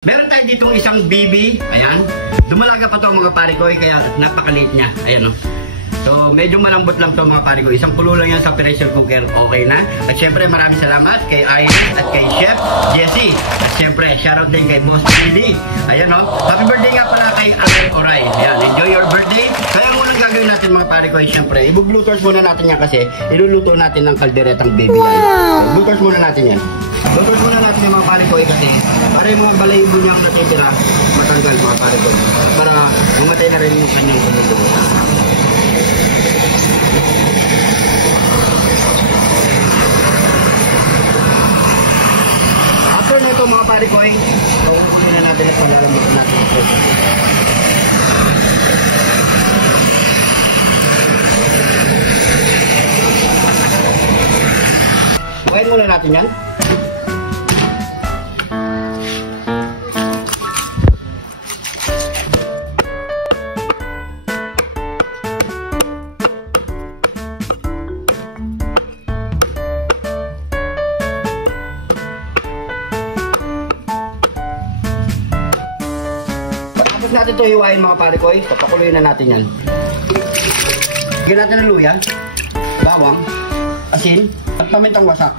Meron tayo ditong isang BB. Ayan. Dumalaga pa to mga pare ko kaya napakaliit niya. Ayan o. So medyo malambot lang to mga pare ko. Isang kulo lang yan sa pressure cooker. Okay na. At syempre maraming salamat kay Iris at kay Chef Jessie. At syempre shoutout din kay Boss PD. Ayan o. Happy birthday nga pala kay Alay Oray. Ayan. Enjoy your birthday. Kaya munang gagawin natin mga pare ko. Syempre i-bluetooth muna natin yan kasi iluluto natin ng kalderetang BB. Wow. Bluetooth muna natin yan. Bluetooth muna natin yung mga pare ko kasi para yung mga balayibo niya ang natitira matanggal mga pare ko para umatay na rin yung kanyang bluetooth. After nito mga pare ko pauunin na natin at paglalambot natin. Buhayin muna natin yan. Tapos natin ito hiwain mga pare ko. Papakuloyin na natin yan. Bigyan natin ng luya, bawang, asin, at pamintang wasak.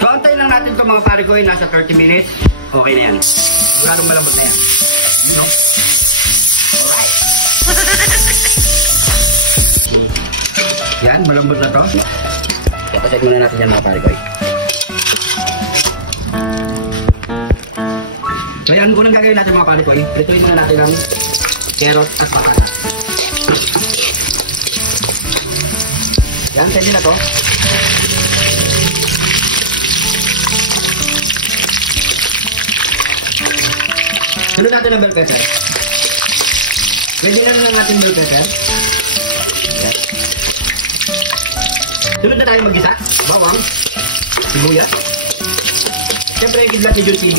So antayin lang natin ito mga pare ko. Nasa 30 minutes. Okay na yan. Lalong malambot na yan. Dito. Alright. Yan, malambot na to. Papacheck muna natin yan mga pare ko. So yan, unang gagawin natin mga pare ko, prituin muna natin ang carrot at patatas. Yan, pwede na to. Sunod natin ang bell pepper. Pwede na lang natin bell pepper. Yan. Sunod na tayo mag-isa. Bawang, sibuyas. Siyempre, kidlat ni John TV.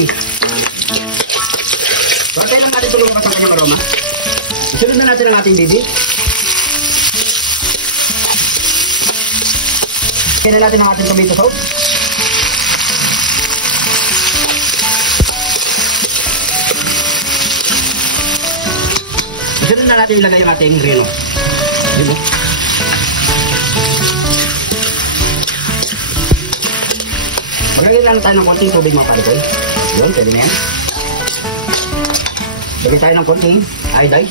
So, tayo lang natin tulungan ka sa kanyang aroma. Sunod na natin ang ating bibi. Kaya na natin ang ating tomato sauce. Sunod na natin ilagay ang ating reno. Diba? Maglagay lang tayo ng konting tubig mga pare ko. Yun, pwede na yan. Lagay tayo ng konting iodine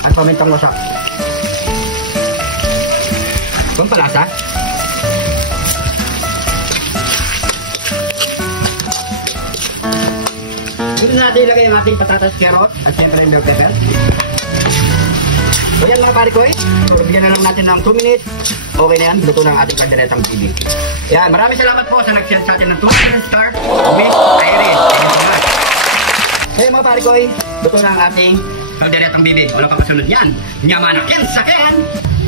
at pamintang wasak. Pampalasa. Dito natin ilagay ang ating patatas, carrot at siyempre yung bell pepper. So yan mga pare ko so, bigyan na lang natin ng 2 minutes. Okay na yan, luto ng ating kalderetang BB. Yan, maraming salamat po sa nag-share sa atin ng 200 star with Iris. Thank you so much. Kaya mga pare ko, luto na ang ating kalderetang BB. Wala pa kasunod yan. Nyamanak yan sa ken!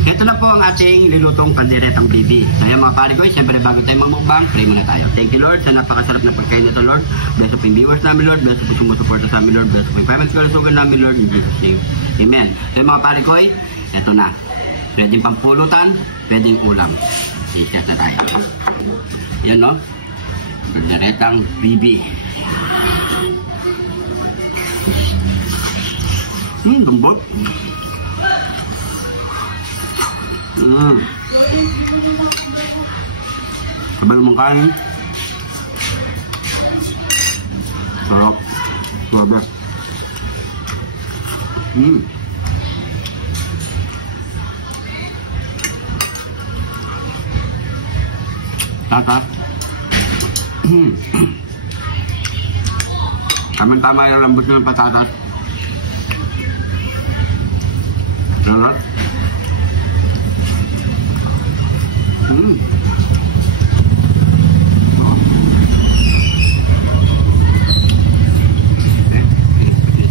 Ito na po ang ating nilutong kalderetang BB. So yan mga pare ko, siyempre bago tayo mamukbang, pray muna tayo. Thank you Lord sa napakasarap na pagkain nito Lord. Bless up yung viewers namin Lord. Bless up yung sumusuporta sa amin Lord. Bless up yung family kalusugan namin Lord. In Jesus name. Amen. So mga pare ko, ito na. Pwedeng pampulutan, pwedeng ulam. Isa na tayo. Yan no. Kalderetang BB. Lambot. Sabay mong kain. Sarap. Sarap. Tata. Tama-tama yung lambot ng patatas. Sarap.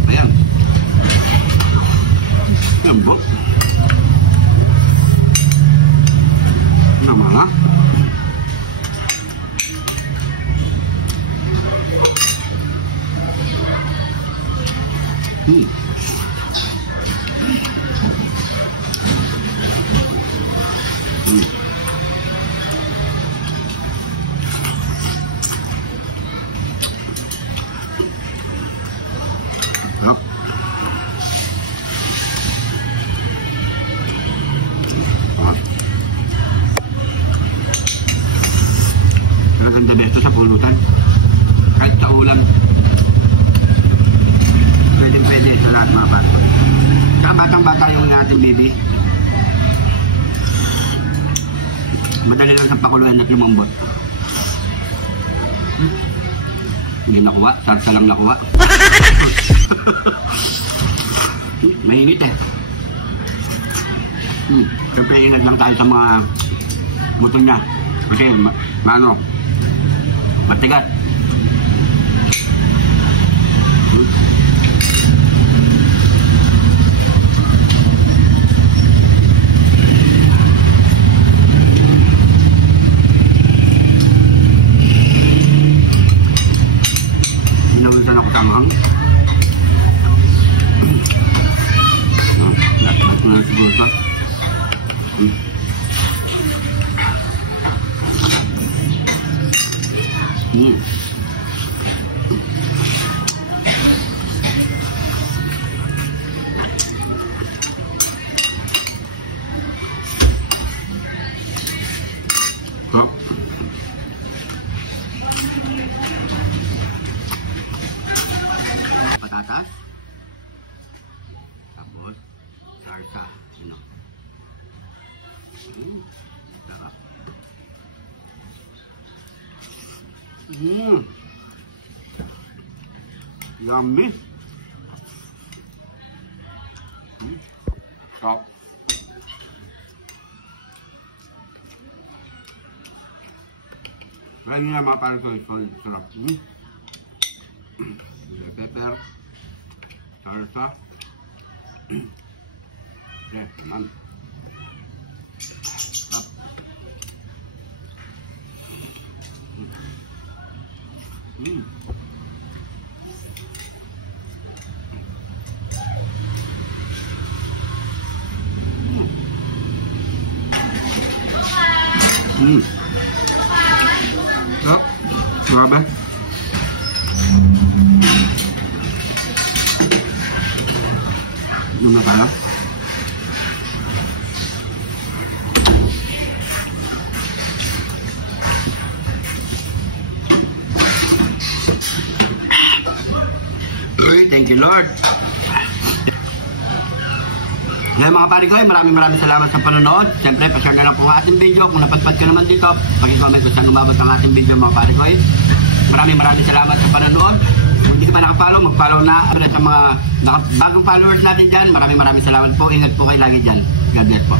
Ayan. Lambot. Namara. Mm. Ito sa pulutan. Kahit sa ulam. Pwede sa lahat mga pare. Saka batang-bata yung ating baby. Madali lang sa pakuluan at lumambot. Hindi nakuha. Sarsa lang nakuha. Mainit eh. Siyempre ingat lang tayo sa mga buto niya. Kasi matigat. Inawisan ako tamang. Lahat ko na siguro ito. Patatas. Tapos sarsa. Sarap. Yummy. Sarap. Kaya nila mga parang solid. Sarap. Pepper. Sarsa. Okay, naman. Sarap. Sarap. Grabe. Yung nakala. Thank you, Lord. Ngayon mga pare ko, maraming salamat sa panonood. Siyempre, pa-share na lang po ang ating video. Kung napadpad ka naman dito, pag-comment kung saan umabot ang ating video mga pare ko. Maraming salamat sa panonood. Kung hindi ka pa nakapollow, mag-follow na. Sa mga bagong followers natin dyan, maraming salamat po. Ingat po kayo lagi dyan. God bless po.